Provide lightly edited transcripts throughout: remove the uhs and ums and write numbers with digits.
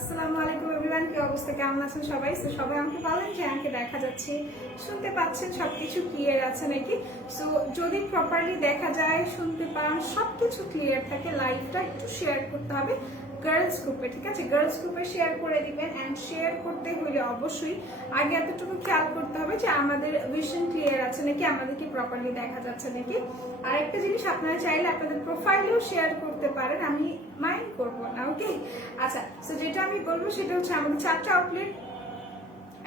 আসসালামু আলাইকুম এভরিওয়ান, কি অবস্থা, কেমন আছেন সবাই? তো সবাই আমাকে বলেন যে আমাকে দেখা যাচ্ছে, শুনতে পাচ্ছেন, সবকিছু ক্লিয়ার আছে নাকি? সো যদি প্রপারলি দেখা যায়, শুনতে পান, সবকিছু ক্লিয়ার থাকে, লাইভটা একটু শেয়ার করতে হবে গার্লস গ্রুপে, ঠিক আছে? গার্লস গ্রুপে শেয়ার করে দিবেন। অ্যান্ড শেয়ার করতে হলে অবশ্যই আগে এতটুকু খেয়াল করতে হবে যে আমাদের ভিশন ক্লিয়ার আছে নাকি, আমাদেরকে প্রপারলি দেখা যাচ্ছে নাকি। আর একটা জিনিস, আপনারা চাইলে আপনাদের প্রোফাইলেও শেয়ার করতে পারেন, আমি মাইন্ড করবো না, ওকে? আচ্ছা, তো যেটা আমি বলবো সেটা হচ্ছে আমাদের 4টা আউটলেট।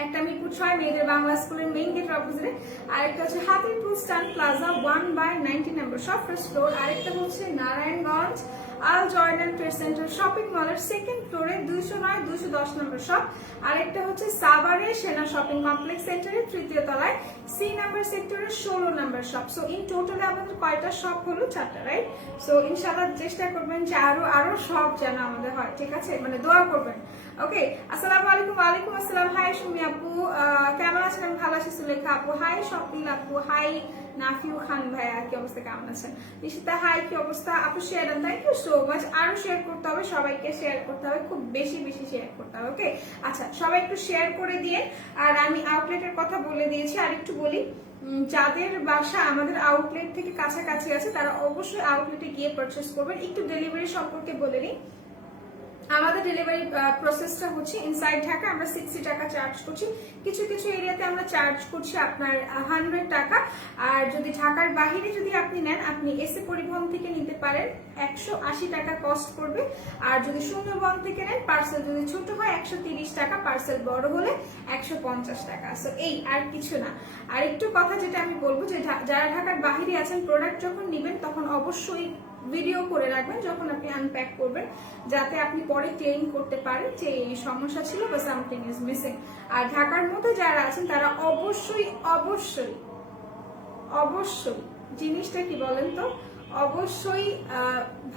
একটা মিরপুর 6 মেয়েদের বাংলা স্কুলের মেইন গেটের অপোজিটে, আরেকটা হচ্ছে হাতিরপুর স্টান প্লাজা 1/90 নম্বর শপ, ফার্স্ট ফ্লোর। আরেকটা হচ্ছে নারায়ণগঞ্জ আল জর্ডান ট্রেড সেন্টার শপিং মলের সেকেন্ড ফ্লোরে 209-210 নম্বর শপ। আরেকটা হচ্ছে সাভারে সেনা শপিং কমপ্লেক্স সেন্টারের তৃতীয় তলায় সি নাম্বার সেক্টরের 16 নম্বর শপ। সো ইন টোটালে আমাদের কয়টা শপ হলো? 4টা, রাইট? সো ইনশাআল্লাহ চেষ্টা করবেন যে আরো সব যেন আমাদের হয়, ঠিক আছে? মানে দোয়া করবেন, ওকে? আসসালামু আলাইকুম। ওয়ালাইকুম আসসালাম। হাই সুমি আপু, কেমন আছেন? ভালো আছি সুলেখা আপু, হাই স্বপ্নিল আপু, হাই নাফিউ খান ভাইয়া, কি অবস্থা, কেমন আছেন? নিশিতা হাই, কি অবস্থা আপু? Share, thank you so much. আরো শেয়ার করতে হবে, সবাইকে শেয়ার করতে হবে, খুব বেশি বেশি শেয়ার করতে হবে, ওকে? আচ্ছা, সবাই একটু শেয়ার করে দিয়ে। আর আমি আউটলেটের কথা বলে দিয়েছি, আর একটু বলি, যাদের বাসা আমাদের আউটলেট থেকে কাছাকাছি আছে তারা অবশ্যই আউটলেটে গিয়ে পারচেস করবেন। একটু ডেলিভারি সম্পর্কে বলে নিই। আমাদের ডেলিভারি প্রসেসটা হচ্ছে ইনসাইড ঢাকা আমরা 60 টাকা চার্জ করছি, কিছু কিছু এরিয়াতে আমরা চার্জ করছি আপনার 100 টাকা। আর যদি ঢাকার বাহিরে যদি আপনি নেন, আপনি এসে পরিবহন থেকে নিতে পারেন, 180 টাকা কস্ট করবে। আর যদি সুন্দরবন থেকে নেন, পার্সেল যদি ছোট হয় 130 টাকা, পার্সেল বড় হলে 150 টাকা। সো এই, আর কিছু না। আর একটু কথা যেটা আমি বলবো, যে যারা ঢাকার বাহিরে আছেন, প্রোডাক্ট যখন নেবেন তখন অবশ্যই ভিডিও করে রাখবেন যখন আপনি আনপ্যাক করবেন, যাতে আপনি পরে ক্লেম করতে পারেন যে এই সমস্যা ছিল বা সামথিং ইজ মিসিং। আর ঢাকার মধ্যে যারা আছেন তারা অবশ্যই অবশ্যই অবশ্যই জিনিসটা কি বলেন তো, অবশ্যই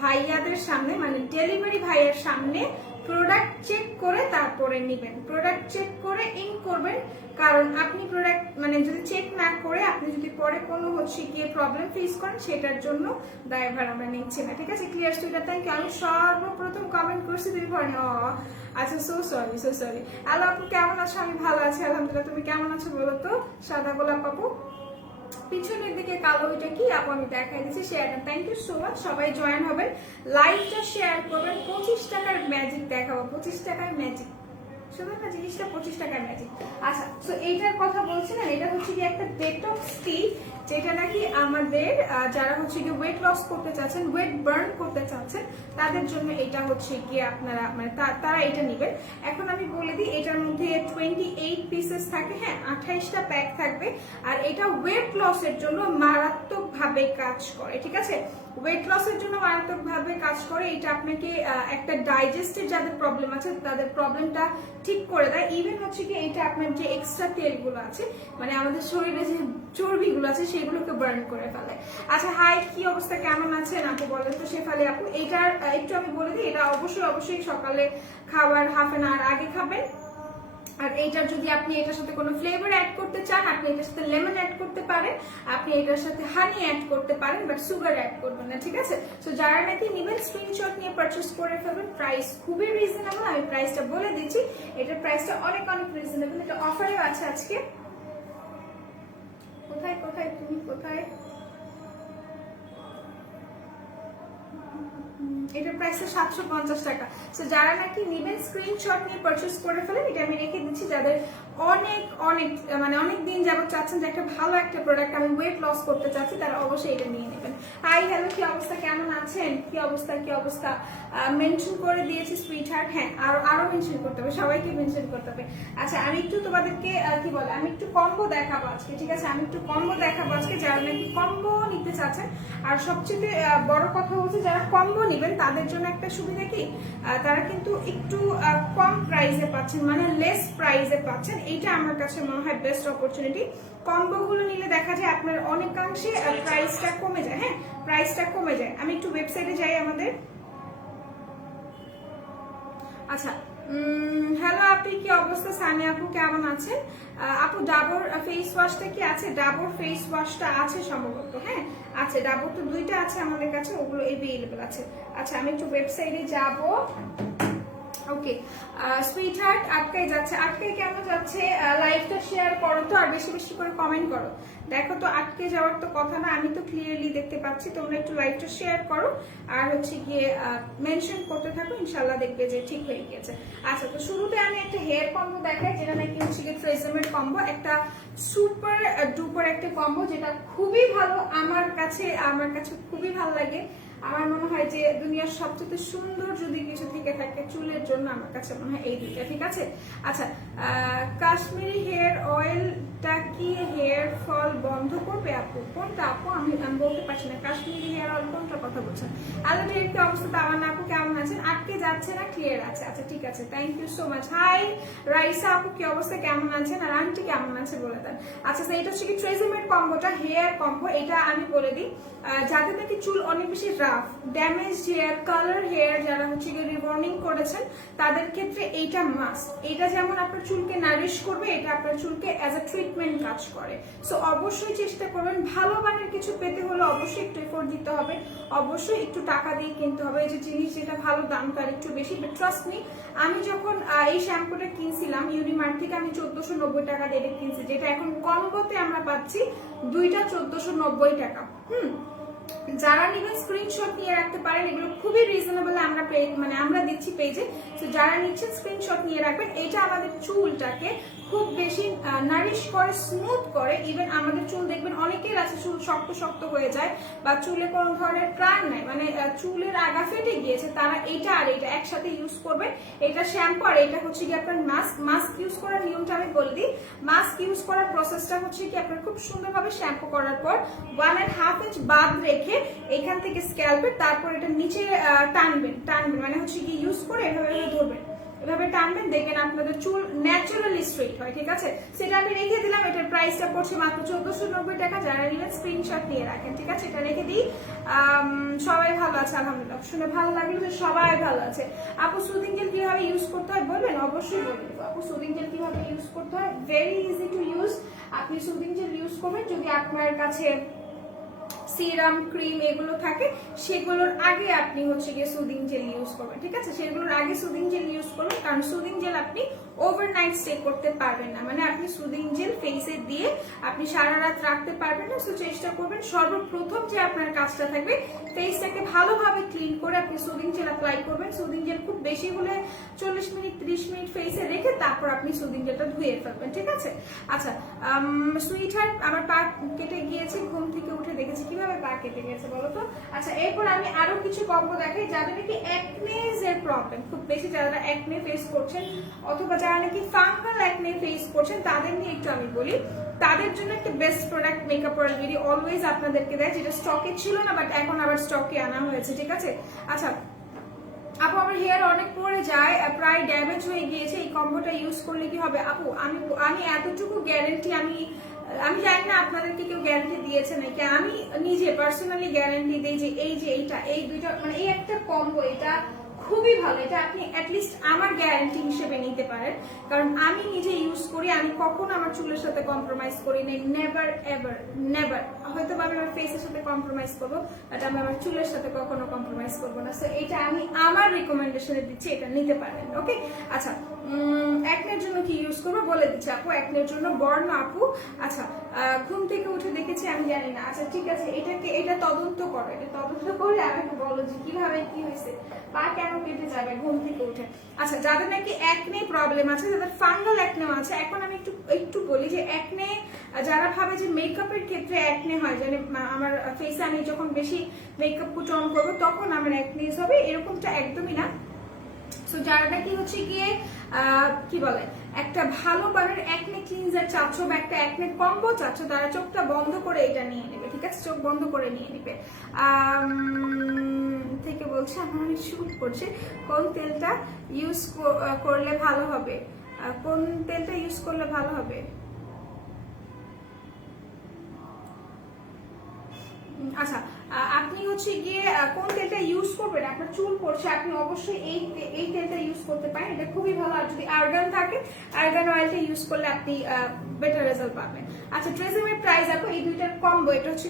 ভাইয়াদের সামনে, মানে ডেলিভারি ভাইয়ের সামনে প্রোডাক্ট চেক করে তারপরে নেবেন। প্রোডাক্ট চেক করে ইন করবেন, কারণ আপনি প্রোডাক্ট মানে যদি চেক না করে আপনি যদি পরে কোনো হচ্ছে গিয়ে প্রবলেম ফেস করেন, সেটার জন্য দায়ভার আমরা নিচ্ছি না, ঠিক আছে? ক্লিয়ার সুইটার, থ্যাংক ইউ। আমি সর্বপ্রথম কমেন্ট করছি তুমি পরে, আচ্ছা, so sorry so sorry. Hello আপু, কেমন আছো? আমি ভালো আছি আলহামদুলিল্লাহ, তুমি কেমন আছো বলো তো? সাদা গোলাপ আপু, পিছনের দিকে কালো, এটা কি আপু? আমি দেখাই দিচ্ছি, share, thank you so much. সবাই জয়েন হবেন, লাইভটা শেয়ার করবেন। 25 টাকার ম্যাজিক দেখাবো, 25 টাকার ম্যাজিক, শুনুন না জিনিসটা, 25 টাকার ম্যাজিক। আচ্ছা, তো এইটার কথা বলছি না, এটা হচ্ছে কি একটা ডেটক্স টি, যেটা নাকি আমাদের যারা হচ্ছে কি ওয়েট লস করতে চাচ্ছেন, ওয়েট বার্ন করতে চাচ্ছেন, তাদের জন্য এটা হচ্ছে কি আপনারা মানে তারা এটা নেবেন। এখন আমি বলে দিই, এটার মধ্যে 28 পিসেস থাকে, হ্যাঁ, 28টা প্যাক থাকবে। আর এটা ওয়েট লসের জন্য মারাত্মকভাবে কাজ করে, ঠিক আছে? ওয়েট লসের জন্য মারাত্মকভাবে কাজ করে। এটা আপনাকে একটা ডাইজেস্টের যাদের প্রবলেম আছে তাদের প্রবলেমটা ঠিক করে দেয়। ইভেন হচ্ছে কি এটা আপনার যে এক্সট্রা তেলগুলো আছে, মানে আমাদের শরীরে যে চর্বিগুলো আছে, সেগুলোকে বার্ন করে ফেলে। আচ্ছা, হাই, কি অবস্থা, কেমন আছেন আপু বলেন তো? শেফালি আপু, এইটার একটু আমি বলে দিই, এটা অবশ্যই অবশ্যই সকালে খাবার হাফ অ্যান আওয়ার আগে খাবেন। আর এইটার যদি আপনি এটার সাথে কোনো ফ্লেভার অ্যাড করতে চান, আপনি এটার সাথে লেমন অ্যাড করতে পারেন, আপনি এটার সাথে হানি অ্যাড করতে পারেন, বাট সুগার অ্যাড করবেন না, ঠিক আছে? সো যারা নাকি নেবেন, স্ক্রিনশট নিয়ে পারচেস করে ফেলবেন। প্রাইস খুবই রিজনেবল, আমি প্রাইসটা বলে দিচ্ছি, এটার প্রাইসটা অনেক অনেক রিজনেবল। এটা অফারেও আছে আজকে। কোথায় কোথায় তুমি কোথায়? এটার প্রাইসটা 750 টাকা। সো যারা নাকি নেবেন, স্ক্রিনশট নিয়ে পারচেস করে ফেলেন। এটা আমি রেখে দিচ্ছি যাদের অনেক অনেক মানে অনেক দিন যাবত চাচ্ছেন যে একটা ভালো একটা প্রোডাক্ট আমি ওয়েট লস করতে চাচ্ছি, তারা অবশ্যই এটা নিয়ে নেবেন। হাই, হ্যালো, কি অবস্থা, কেমন আছেন? কি অবস্থা কি অবস্থা? মেনশন করে দিয়েছি সুইট হার্ট, হ্যাঁ, আরো মেনশন করতে হবে, সবাইকে মেনশন করতে হবে। আচ্ছা, আমি একটু তোমাদেরকে কি বলে, আমি একটু কম্বো দেখাবো আজকে, ঠিক আছে? আমি একটু কম্বো দেখাবো আজকে, যারা নাকি কম্বো নিতে চাচ্ছেন। আর সবচেয়ে বড় কথা হচ্ছে, যারা কম্বো নেবেন তাদের জন্য একটা সুবিধা কি, তারা কিন্তু একটু কম প্রাইসে পাচ্ছেন, মানে লেস প্রাইসে পাচ্ছেন। এইটা আমার কাছে মনে হয় বেস্ট অপরচুনিটি। কম্বো গুলো নিলে দেখা যায় আপনার অনেকাংশে প্রাইসটা কমে যায়, হ্যাঁ, প্রাইসটা কমে যায়। আমি একটু ওয়েবসাইটে যাই আমাদের। আচ্ছা, হ্যালো আপনি, কি অবস্থা? সানিয়া আপু, কেমন আছেন? আপু, ডাবর ফেস ওয়াশটা কি আছে? ডাবর ফেস ওয়াশটা আছে সম্ভবত, হ্যাঁ আছে। ডাবর তো 2টা আছে আমাদের কাছে, ওগুলো এভেলেবেল আছে। আচ্ছা, আমি একটু ওয়েবসাইটে যাব। ওকে সুইট হার্ট আটকাই যাচ্ছে, আটকাই কেন যাচ্ছে? লাইভটা শেয়ার করো তো আর বেশি বেশি করে কমেন্ট করো। দেখো তো আটকে যাওয়ার তো কথা না, আমি তো ক্লিয়ারলি দেখতে পাচ্ছি। তোমরা একটু লাইভটা শেয়ার করো আর হচ্ছে গিয়ে মেনশন করতে থাকো, ইনশাল্লাহ দেখবে যে ঠিক হয়ে গিয়েছে। আচ্ছা, তো শুরুতে আমি একটা হেয়ার কম্বো দেখাই, যেটা নাকি হচ্ছে গিয়ে ট্রেজমের কম্বো, একটা সুপার ডুপার একটা কম্বো, যেটা খুবই ভালো আমার কাছে খুবই ভালো লাগে। আমার মনে হয় যে দুনিয়ার সবচেয়ে সুন্দর যদি কিছু থেকে থাকে চুলের জন্য, আমার কাছে মনে হয় এই দুইটা। ঠিক আছে, আচ্ছা কাশ্মীরি হেয়ার অয়েলটা কি হেয়ার ফল বন্ধ করবে আপু? কোনটা আপু? আমি বলতে পারছি না, কাশ্মীরি হেয়ার অয়েল কোনটা কথা বলছেন? আল্লাহ কি অবস্থা? তাওয়ান আপু কেমন আছেন? আটকে যাচ্ছে না, ক্লিয়ার আছে? আচ্ছা ঠিক আছে, thank you so much. Hi Raisa আপু, কি অবস্থা, কেমন আছেন? আর আন্টি কেমন আছে বলে দেন। আচ্ছা, এটা হচ্ছে কি ট্রেজমের কম্বোটা, হেয়ার কম্বো। এটা আমি বলে দিই, যাদের নাকি চুল অনেক বেশি rough, damage hair, colour hair, যারা হচ্ছে গিয়ে রিবর্নিং করেছেন, তাদের ক্ষেত্রে এইটা মাস্ট। এটা যেমন আপনার চুলকে নারিশ করবে, এটা আপনার চুলকে অ্যাজ আ ট্রিটমেন্ট কাজ করে। সো অবশ্যই চেষ্টা করবেন, ভালো মানের কিছু পেতে হলে অবশ্যই একটু এফোর্ট দিতে হবে, অবশ্যই একটু টাকা দিয়ে কিনতে হবে। এই যে জিনিস যেটা ভালো দাম তার একটু বেশি, বাট ট্রাস্ট মি, আমি যখন এই শ্যাম্পুটা কিনছিলাম ইউনিমার্ট থেকে, আমি 1490 টাকা দিয়ে কিনছি, যেটা এখন কম্বোতে আমরা পাচ্ছি দুইটা 1490 টাকা। যারা নেবেন স্ক্রিনশট নিয়ে রাখতে পারেন, এগুলো খুবই রিজনেবল আমরা দিচ্ছি পেজে। তো যারা নিচ্ছেন স্ক্রিনশট নিয়ে রাখবেন। এটা আমাদের চুলটাকে খুব বেশি নারিশ করে, স্মুথ করে। ইভেন আমাদের চুল দেখবেন অনেকের আছে চুল শক্ত শক্ত হয়ে যায়, বা চুলে কোনো ধরনের প্রাণ নাই, মানে চুলের আগা ফেটে গিয়েছে, তারা এইটা আর এটা একসাথে ইউজ করবেন। এটা শ্যাম্পু আর এটা হচ্ছে কি আপনার মাস্ক ইউজ করার নিয়মটা আমি বলে দিই। মাস্ক ইউজ করার প্রসেসটা হচ্ছে কি, আপনার খুব সুন্দরভাবে শ্যাম্পু করার পর 1.5 ইঞ্চ বাদ রেখে এখান থেকে স্ক্যাল্পে, তারপর এটা নিচে টানবেন, মানে হচ্ছে কি ইউজ করে এভাবে ধরবেন, এভাবে টানবেন, দেখবেন আপনাদের চুল ন্যাচারালি স্ট্রেট হয়। ঠিক আছে, সেটা আমি রেখে দিলাম। এটার প্রাইসটা পড়ছে মাত্র 1490 টাকা। যারা নিলেন স্ক্রিনশট নিয়ে রাখেন। ঠিক আছে, এটা রেখে দিই। সবাই ভালো আছে আলহামদুলিল্লাহ, শুনে ভালো লাগলো যে সবাই ভালো আছে। আপু সুদিং জেল কিভাবে ইউজ করতে হয় বলবেন? অবশ্যই বলে দেবো। আপু সুদিং জেল কিভাবে ইউজ করতে হয়, ভেরি ইজি টু ইউজ। আপনি সুদিং জেল ইউজ করবেন যদি আপনার কাছে সিরাম, ক্রিম এগুলো থাকে, সেগুলোর আগে আপনি হচ্ছে গিয়ে সুদিং জেল ইউজ করবেন। ঠিক আছে, সেগুলোর আগে সুদিং জেল ইউজ করবেন, কারণ সুদিং জেল আপনি ওভারনাইট স্টে করতে পারবেন না, মানে আপনি সুদিং জেল ফেসে দিয়ে আপনি সারা রাত রাখতে পারবেন না। সো চেষ্টা করবেন সর্বপ্রথম যে আপনার কাজটা থাকবে, ফেসটাকে ভালোভাবে ক্লিন করে আপনি সুদিং জেল অ্যাপ্লাই করবেন। সুদিং জেল খুব বেশি হলে 40 মিনিট 30 মিনিট ফেসে রেখে তারপর আপনি সুদিং জেলটা ধুয়ে ফেলবেন। ঠিক আছে, আচ্ছা সুইট হার্ট, আমার পা কেটে গিয়েছে, ঘুম থেকে উঠে দেখেছি। কিভাবে পা কেটে গেছে বলো তো? আচ্ছা, এরপর আমি আরো কিছু কম্বো দেখাই, যাদের নাকি অ্যাকনেজ এর প্রবলেম খুব বেশি, যারা অ্যাকনে ফেস করছেন, অথবা যারা নাকি ফাঙ্গাল অ্যাকনে ফেস করছেন, তাদের নিয়ে একটু আমি বলি। তাদের জন্য একটা best product makeup oil video always আপনাদেরকে দেয়, যেটা স্টকে ছিল না, বাট এখন আবার স্টকে আনা হয়েছে। ঠিক আছে, আচ্ছা আপু আমার হেয়ার অনেক পড়ে যায়, প্রায় ড্যামেজ হয়ে গিয়েছে, এই কম্বোটা ইউজ করলে কি হবে? আপু আমি এতটুকু গ্যারেন্টি, আমি জানি না আপনাদেরকে কেউ গ্যারান্টি দিয়েছে নাকি, আমি নিজে পার্সোনালি গ্যারান্টি দিই যে এই দুইটা, মানে এই একটা কম্বো, এটা খুবই ভালো। এটা আপনি অ্যাটলিস্ট আমার গ্যারান্টি হিসেবে নিতে পারেন, কারণ আমি নিজে ইউজ করি, আমি কখনো আমার চুলের সাথে কম্প্রোমাইজ করি নাই, নেভার এভার নেভার। হয়তো আমি আমার ফেসের সাথে কম্প্রোমাইজ করবো, বাট আমি আমার চুলের সাথে কখনো কম্প্রোমাইজ করবো না। সো এটা আমি আমার রিকমেন্ডেশনে দিচ্ছি, এটা নিতে পারেন। ওকে, আচ্ছা অ্যাকনের জন্য কি ইউজ করবো বলে দিচ্ছি আপু। অ্যাকনের জন্য বর্ণ আপু, আচ্ছা ঘুম থেকে উঠে দেখেছি, আমি জানি না। আচ্ছা ঠিক আছে, এটা তদন্ত করো, এটা তদন্ত করে আমাকে বলো যে কিভাবে কি হয়েছে, পা কেন কেটে যাবে ঘুম থেকে উঠে। আচ্ছা, যাদের নাকি অ্যাকনে প্রবলেম আছে, যাদের ফাঙ্গাল অ্যাকনে আছে, এখন আমি একটু বলি যে অ্যাকনে, যারা ভাবে যে মেকআপের ক্ষেত্রে অ্যাকনে হয়, মানে আমার ফেসে আমি যখন বেশি মেকআপ পুট অন করবো তখন আমার অ্যাকনেস হবে, এরকমটা একদমই না। সো যারা নাকি হচ্ছে গিয়ে কি বলে একটা ভালো মানের অ্যাকনে ক্লিনজার চাচ্ছ, বা একটা অ্যাকনে কম্বো চাচ্ছ, তারা চোখটা বন্ধ করে এটা নিয়ে নেবে। ঠিক আছে, চোখ বন্ধ করে নিয়ে নেবে। থেকে বলছে আমার অনেক শুট করছে, কোন তেলটা ইউজ করলে ভালো হবে? কোন তেলটা ইউজ করলে ভালো হবে? আচ্ছা, আপনি হচ্ছে গিয়ে কোন তেলটা ইউজ করবেন, আপনার চুল পড়ছে, আপনি অবশ্যই এই তেলটা ইউজ করতে পারেন, এটা খুবই ভালো। আর যদি আর্গান থাকে, আর্গান অয়েলটা ইউজ করলে আপনি বেটার রেজাল্ট পাবেন। আচ্ছা ট্রেসিমের প্রাইস আপু এই দুইটার কম্বো, এটা হচ্ছে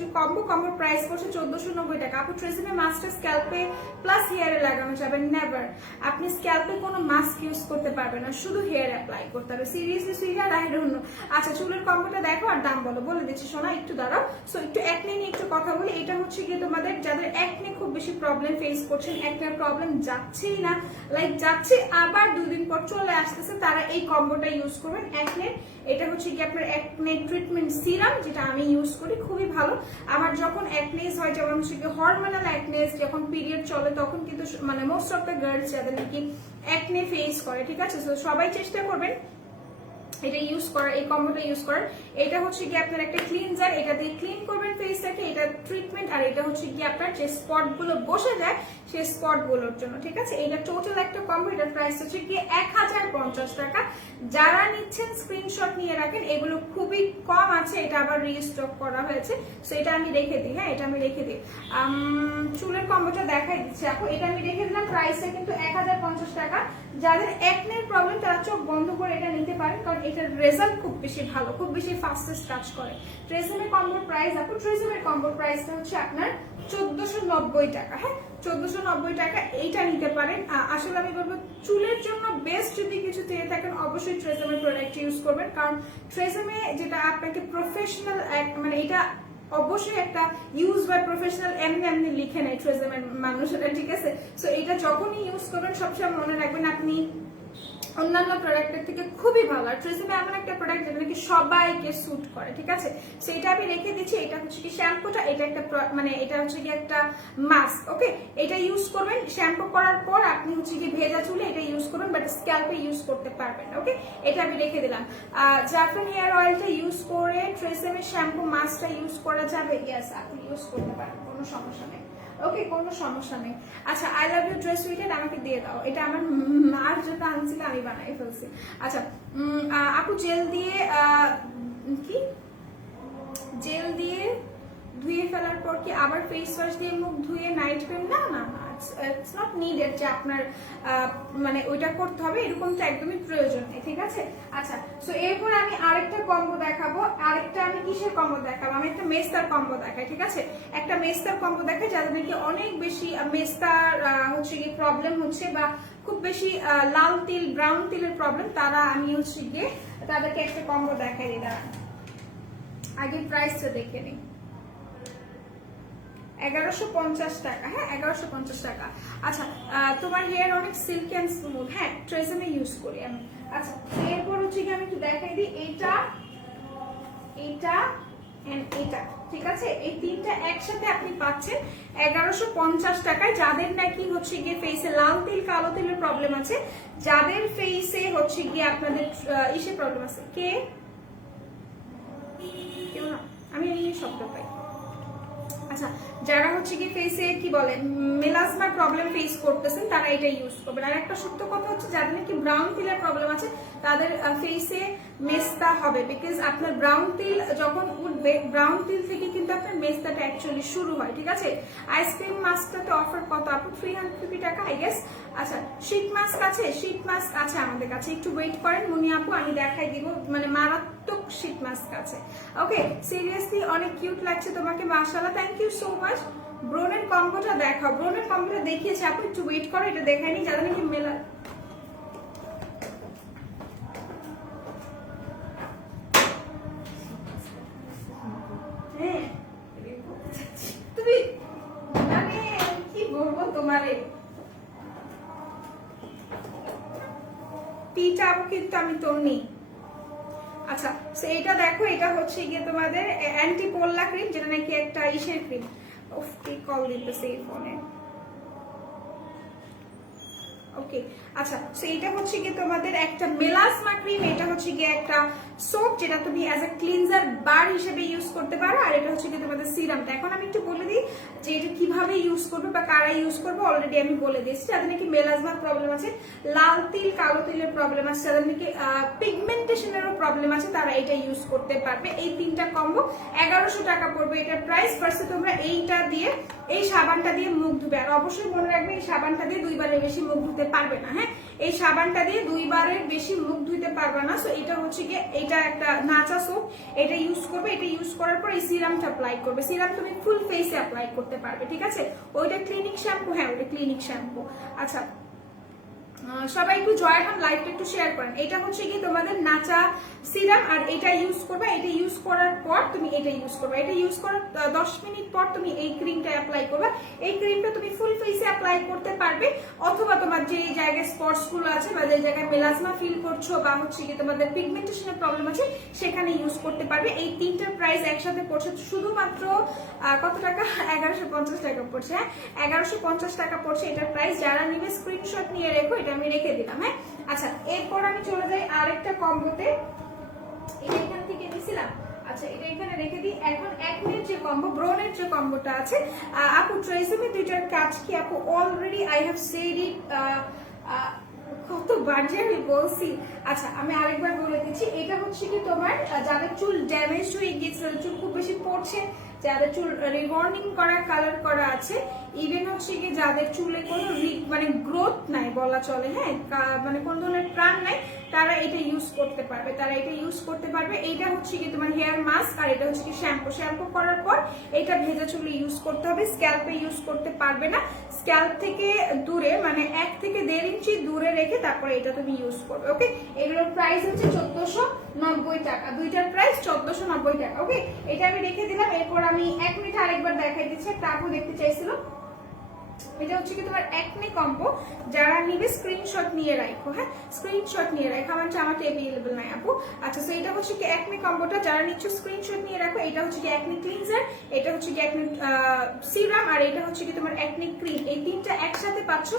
কম্বোর প্রাইস পড়ছে 1490 টাকা। আপু ট্রেসিমে মাস্কটা স্ক্যাল্পে প্লাস হেয়ারে লাগানো যাবে নেভার। আপনি স্ক্যাল্পে কোনো মাস্ক ইউজ করতে পারবেন না, শুধু হেয়ার অ্যাপ্লাই করতে হবে। সিরিয়াসলি সুইগার আই ডোন্ট নো। আচ্ছা চুলের কম্বোটা দেখো আর দাম বলে দিচ্ছি শোনা, একটু দাঁড়াও। সো একটু একনে নিয়ে একটু কথা বলি। এটা হচ্ছে গিয়ে তোমাদের যাদের একনে খুব বেশি প্রবলেম ফেস করছেন, একটার প্রবলেম যাচ্ছেই না, লাইক যাচ্ছে আবার 2 দিন পর চলে আসতেছে, তারা এই কম্বোটা ইউজ করবেন একনে। এটা হচ্ছে কি আপনার একনে ট্রিটমেন্ট সিরাম, যেটা আমি ইউজ করি, খুবই ভালো। আমার যখন একনেস হয়, যেমন হচ্ছে কি হরমোনাল একনেস, যখন পিরিয়ড চলে, তখন কিন্তু মানে মোস্ট অফ দ্য গার্লস যাদের নাকি একনে ফেস করে, ঠিক আছে, তো সবাই চেষ্টা করবেন এটা ইউজ করার, এই কম্বোটা ইউজ করার। এটা হচ্ছে কি আপনার একটা ক্লিনজার, এটা দিয়ে ক্লিন করবেন ফেসটাকে, এটা ট্রিটমেন্ট। আর এটা হচ্ছে কি আপনার যে স্পট গুলো বসে যায় সেই স্পট গুলোর জন্য, ঠিক আছে। এটা টোটাল একটা কম্বো, এটার প্রাইস হচ্ছে কি 1050 টাকা। যারা নিচ্ছেন স্ক্রিনশট নিয়ে রাখেন, এগুলো খুবই কম আছে, এটা আবার রিস্টক করা হয়েছে, সো এটা আমি রেখে দিই। হ্যাঁ এটা আমি রেখে দিই। চুলের কম্বোটা দেখাই দিচ্ছি আপু, এটা আমি রেখে দিলাম, প্রাইসটা কিন্তু 1050 টাকা। যাদের একনের প্রবলেম তারা চোখ বন্ধ করে এটা নিতে পারেন, কারণ এটার রেজাল্ট খুব বেশি ভালো, খুব বেশি ফাস্টেস্ট কাজ করে। ট্রেসিমের কম্বোর প্রাইস আপু, ট্রেসিমের কম্বোর প্রাইসটা হচ্ছে আপনার 1490 টাকা। হ্যাঁ 1490 টাকা, এইটা নিতে পারেন। আসলে আমি বলবো চুলের জন্য বেস্ট যদি কিছু চেয়ে থাকেন, অবশ্যই ট্রেসিমের প্রোডাক্ট ইউজ করবেন, কারণ ট্রেসিমে যেটা আপনাকে প্রফেশনাল মানে এটা অবশ্যই একটা ইউজ বাই প্রফেশনাল এমনি লিখে নেয় ট্রেসিমের মানুষেরা, ঠিক আছে। সো এটা যখনই ইউজ করবেন সবসময় মনে রাখবেন আপনি অন্যান্য প্রোডাক্টের থেকে খুবই ভালো। আর ট্রেসিমে এমন একটা প্রোডাক্ট যেটা নাকি সবাইকে স্যুট করে, ঠিক আছে। সো এটা আমি রেখে দিচ্ছি। এটা হচ্ছে কি শ্যাম্পুটা, এটা একটা মানে এটা হচ্ছে কি একটা মাস্ক, ওকে। এটা ইউজ করবেন শ্যাম্পু করার পর, আপনি হচ্ছে কি ভেজা চুলে এটা ইউজ করবেন, বাট স্ক্যাল্পে ইউজ করতে পারবেন, ওকে। এটা আমি রেখে দিলাম। জাফরান হেয়ার অয়েলটা ইউজ করে ট্রেসিমের শ্যাম্পু মাস্কটা ইউজ করা যাবে, ইয়েস আপনি ইউজ করতে পারেন, কোনো সমস্যা নেই, ওকে, কোনো সমস্যা নেই। আচ্ছা I love you dress Wittet আমাকে দিয়ে দাও, এটা আমার মার যেটা আনছিল আমি বানাই ফেলছি। আচ্ছা আপু জেল দিয়ে কি জেল দিয়ে ধুয়ে ফেলার পর কি আবার ফেস ওয়াশ দিয়ে মুখ ধুয়ে নাইট ক্রিম? না না না, ইটস নট নিডেড যে আপনার মানে ওইটা করতে হবে, এরকম তো একদমই প্রয়োজন নেই, ঠিক আছে। আচ্ছা সো এরপর আমি আরেকটা কম্বো দেখাবো। আরেকটা আমি কিসের কম্বো দেখাবো? আমি একটা মেস্তার কম্বো দেখাই, ঠিক আছে। একটা মেস্তার কম্বো দেখাই যাদের নাকি অনেক বেশি মেস্তার হচ্ছে কি প্রবলেম হচ্ছে, বা খুব বেশি লাল তিল ব্রাউন তিলের প্রবলেম, তারা আমি হচ্ছে গিয়ে তাদেরকে একটা কম্বো দেখাই দিই। দাঁড়ান আগে প্রাইসটা দেখে নিই। 1150 টাকা। হ্যাঁ 1150 টাকা। আচ্ছা তোমার হেয়ার অনেক সিল্কি অ্যান্ড স্মুথ, হ্যাঁ ট্রেসিমে ইউজ করি আমি। আচ্ছা এরপর হচ্ছে কি আমি একটু দেখাই দিই, এটা এটা এন্ড এটা, ঠিক আছে। এই তিনটা একসাথে আপনি পাচ্ছেন 1150 টাকায়। যাদের নাকি হচ্ছে গিয়ে ফেসে লাল তিল কালো তিলের প্রবলেম আছে, যাদের ফেসে হচ্ছে গিয়ে আপনাদের ইসে প্রবলেম আছে, কেউ না, আমি এই শব্দ পাই। আচ্ছা যারা হচ্ছে কি ফেসে কি বলে মেলাজমা প্রবলেম ফেস করতেছেন, তারা এটা ইউজ করবেন। আর একটা সত্য কথা হচ্ছে যাদের নাকি ব্রাউন তিলের প্রবলেম আছে, তাদের ফেসে মেস্তা হবে, বিকজ আপনার ব্রাউন তিল যখন উঠবে, ব্রাউন তিল থেকে কিন্তু আপনার মেস্তাটা অ্যাকচুয়ালি শুরু হয়, ঠিক আছে। আইসক্রিম মাস্কটাতে অফার কত আপু? 350 টাকা আই গেস। আচ্ছা শীত মাস্ক আছে? শীত মাস্ক আছে আমাদের কাছে, একটু ওয়েট করেন মুনি আপু, আমি দেখাই দিব, মানে মারাত্মক শীত মাস্ক আছে, ওকে। সিরিয়াসলি অনেক কিউট লাগছে তোমাকে, মাশাআল্লাহ, থ্যাংক ইউ সো মাচ। ব্রোনের কম্বোটা দেখাও, ব্রোনের কম্বোটা দেখিয়েছি আপু, একটু ওয়েট করো, এটা দেখাইনি। যাদের নাকি মেলা তুমি মানে কি বলবো তোমারে, পিটা আপু কিন্তু আমি তোর নেই। আচ্ছা এটা দেখো, এটা হচ্ছে গিয়ে তোমাদের অ্যান্টি পোল্লা ক্রিম, যেটা নাকি একটা ইসের ক্রিম। ওফ কি কল দিতেছে এই ফোনে, ওকে। আচ্ছা সো এটা হচ্ছে গিয়ে তোমাদের একটা মেলাসমা ক্রিম, এটা হচ্ছে গিয়ে একটা সোপ যেটা তুমি অ্যাজ এ ক্লিনজার বার হিসেবে ইউজ করতে পারো, আর এটা হচ্ছে গিয়ে তোমাদের সিরামটা। এখন আমি একটু বলে দিই যে এটা কিভাবে ইউজ করবে বা কারা ইউজ করবে, অলরেডি আমি বলে দিয়েছি। যাদের নাকি মেলাজমার প্রবলেম আছে, লাল তিল কালো তিলের প্রবলেম আছে, যাদের নাকি পিগমেন্টেশনেরও প্রবলেম আছে, তারা এটা ইউজ করতে পারবে। এই তিনটা কম্বো 1100 টাকা পড়বে এটার প্রাইস। ফার্স্টে তোমরা এইটা দিয়ে, এই সাবানটা দিয়ে মুখ ধুবে, আর অবশ্যই মনে রাখবে এই সাবানটা দিয়ে 2 বারের বেশি মুখ ধুতে পারবে না। হ্যাঁ, এই সাবানটা দিয়ে 2 বারের বেশি মুখ ধুইতে পারবে না। সো এটা হচ্ছে গিয়ে, এটা একটা নাচা সোপ, এটা ইউজ করবে। এটা ইউজ করার পর এই সিরামটা অ্যাপ্লাই করবে। সিরাম তুমি ফুল ফেসে অ্যাপ্লাই করতে পারবে, ঠিক আছে। ওইটা ক্লিনিক শ্যাম্পু, হ্যাঁ ওইটা ক্লিনিক শ্যাম্পু। আচ্ছা, সবাই একটু জয়হান লাইভটা একটু শেয়ার করেন। এটা হচ্ছে কি তোমাদের নাচা সিরাম, আর এটা ইউজ করবে। এটা ইউজ করার পর তুমি এটা ইউজ করবে। এটা ইউজ করার 10 মিনিট পর তুমি এই ক্রিমটা অ্যাপ্লাই করবে। এই ক্রিমটা তুমি ফুল ফেসে অ্যাপ্লাই করতে পারবে, অথবা তোমার যে জায়গায় স্পটস গুলো আছে বা যে জায়গায় মেলাজমা ফিল করছো বা হচ্ছে কি তোমাদের পিগমেন্টেশনের প্রবলেম আছে সেখানে ইউজ করতে পারবে। এই তিনটার প্রাইস একসাথে পড়ছে শুধুমাত্র কত টাকা? 1150 টাকা পড়ছে। হ্যাঁ, 1150 টাকা পড়ছে এটার প্রাইস। যারা নিবে স্ক্রিনশট নিয়ে রেখো, এটা আমি রেখে দিলাম। হ্যাঁ, আচ্ছা, এরপর আমি চলে যাই আরেকটা কম্বোতে। এটা এখান থেকে নিয়েছিলাম। আচ্ছা, এটা এখানে রেখে দিই। এখন একনের যে কম্বো, ব্রোনের যে কম্বোটা আছে, আপু ট্রেসমি দুইটার কাজ কি আপু? Already I have said it, কতবার যে আমি বলছি। আচ্ছা, আমি আরেকবার বলে দিচ্ছি। এটা হচ্ছে কি তোমার যাদের চুল ড্যামেজ হয়ে গিয়েছে, চুল খুব বেশি পড়ছে, যাদের চুল রিবর্নিং করা, কালার করা আছে, ইভেন হচ্ছে কি যাদের চুলে কোনো মানে গ্রোথ নাই বলা চলে, হ্যাঁ মানে কোন ধরনের প্রাণ নাই, তারা এটা ইউজ করতে পারবে। এইটা হচ্ছে কি তোমার হেয়ার মাস্ক, আর এটা হচ্ছে কি শ্যাম্পু। শ্যাম্পু করার পর এটা ভেজা চুলে ইউজ করতে হবে, স্ক্যাল্পে ইউজ করতে পারবে না। স্ক্যাল্প থেকে দূরে, মানে 1 থেকে 1.5 ইঞ্চি দূরে রেখে তারপরে এটা তুমি ইউজ করবে। ওকে, এগুলোর প্রাইস হচ্ছে 1490 টাকা। দুইটার প্রাইস 1490 টাকা। ওকে, এটা আমি রেখে দিলাম। এরপর আমি 1 মিনিট আরেকবার দেখাই দিচ্ছি, একটা আপু দেখতে চাইছিল। এটা হচ্ছে কি তোমার একনে কম্বো। যারা নিবে স্ক্রিনশট নিয়ে রাখো। হ্যাঁ, স্ক্রিনশট নিয়ে রাখো, আমার অ্যাভেলেবল নাই আপু। আচ্ছা, সো এটা হচ্ছে কি একনে কম্বোটা, যারা নিচ্ছ স্ক্রিনশট নিয়ে রাখো। এটা হচ্ছে কি একনে ক্লিনজার, এটা হচ্ছে কি একনে সিরাম, আর এটা হচ্ছে কি তোমার একনে ক্রিম। এই তিনটা একসাথে পাচ্ছ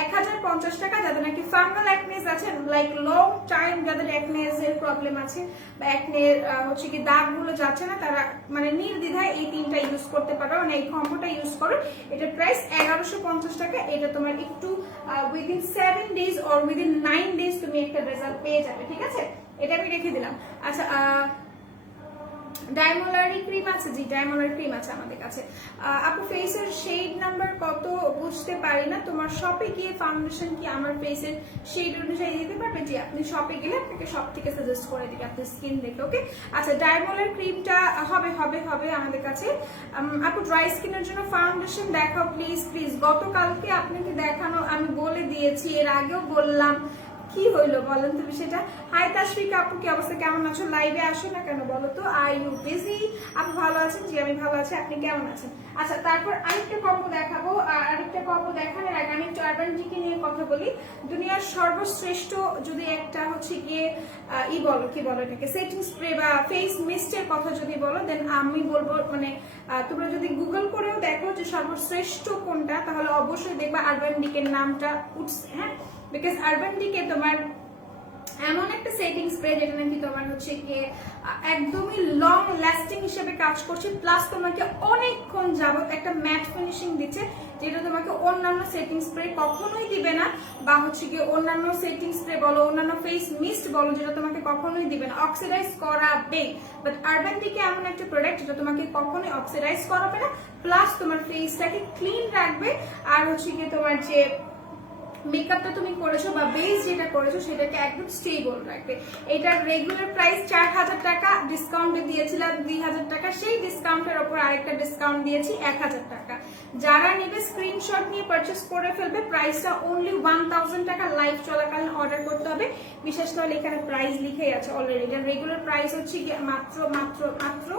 1050 টাকা। যাদের নাকি ফাঙ্গাল একনেস আছে, লাইক লং টাইম যাদের একনেস এর প্রবলেম আছে বা একনে হচ্ছে কি দাগগুলো যাচ্ছে না, তারা মানে নির্দ্বিধায় এই তিনটা ইউজ করতে পারো, মানে এই কম্বোটা ইউজ করো। এটার প্রাইস 1150 টাকা। এটা তোমার একটু within 7 days or within 9 days তুমি একটা রেজাল্ট পেয়ে যাবে, ঠিক আছে। এটা আমি রেখে দিলাম। আচ্ছা, ডায়মোলারি ক্রিম আছে, জি ডায়মোলারি ক্রিম আছে আমাদের কাছে। আপু ফেসের শেড নাম্বার কত বুঝতে পারি না, তোমার শপে গিয়ে ফাউন্ডেশন কি আমার ফেসের শেড অনুযায়ী দিতে পারবে? জি, আপনি শপে গেলে আপনাকে সব থেকে সাজেস্ট করে দিবে আপনার স্কিন দেখে। ওকে, আচ্ছা, ডায়মোলারি ক্রিমটা হবে হবে হবে আমাদের কাছে। আপু ড্রাই স্কিনের জন্য ফাউন্ডেশন দেখাও প্লিজ প্লিজ। গতকালকে আপনাকে দেখানো আমি বলে দিয়েছি, এর আগেও বললাম, কি হইলো বলেন তুমি সেটা? হাই তাশফিকা আপু, কি অবস্থা, কেমন আছো? লাইভে আসো না কেন বলো তো? Are you busy? আপু ভালো আছেন? জি আমি ভালো আছি, আপনি কেমন আছেন? আচ্ছা, তারপর আরেকটা কম্বো দেখাবো। আর আরেকটা কম্বো দেখানোর আগে আমি একটু আরবান ডিকে নিয়ে কথা বলি। দুনিয়ার সর্বশ্রেষ্ঠ যদি একটা হচ্ছে গিয়ে কি বলো এটাকে, সেটিং স্প্রে বা ফেস মিস্টের কথা যদি বলো, দেন আমি বলবো মানে তোমরা যদি গুগল করেও দেখো যে সর্বশ্রেষ্ঠ কোনটা, তাহলে অবশ্যই দেখবা আরবান ডিকের নামটা উঠছে। হ্যাঁ, বিকজ আরবান ডিকে তোমার এমন একটা সেটিং স্প্রে যেটা নাকি তোমার হচ্ছে গিয়ে একদমই লং লাস্টিং হিসেবে কাজ করছে, প্লাস তোমাকে অনেকক্ষণ যাবত একটা ম্যাট ফিনিশিং দিচ্ছে, যেটা তোমাকে অন্যান্য সেটিং স্প্রে কখনোই দিবে না, বা হচ্ছে গিয়ে অন্যান্য সেটিং স্প্রে বলো, অন্যান্য ফেস মিস্ট বলো, যেটা তোমাকে কখনোই দিবে না, অক্সিডাইজ করাবে। বাট আরবান ডিকে এমন একটা প্রোডাক্ট যেটা তোমাকে কখনোই অক্সিডাইজ করাবে না, প্লাস তোমার ফেসটাকে ক্লিন রাখবে, আর হচ্ছে গিয়ে তোমার যে মেকআপটা তুমি করেছো বা বেস যেটা করেছো সেটাকে একদম স্টেবল রাখবে। এটার রেগুলার প্রাইস 4000 টাকা, ডিসকাউন্টে দিয়েছিলাম 2000 টাকা, সেই ডিসকাউন্টের ওপর আরেকটা ডিসকাউন্ট দিয়েছি 1000 টাকা। যারা নেবে স্ক্রিনশট নিয়ে পারচেস করে ফেলবে। প্রাইসটা অনলি 1000 টাকা। লাইভ চলাকালীন অর্ডার করতে হবে, বিশেষ করে এখানে প্রাইস লিখেই আছে অলরেডি। এটার রেগুলার প্রাইস হচ্ছে মাত্র মাত্র মাত্র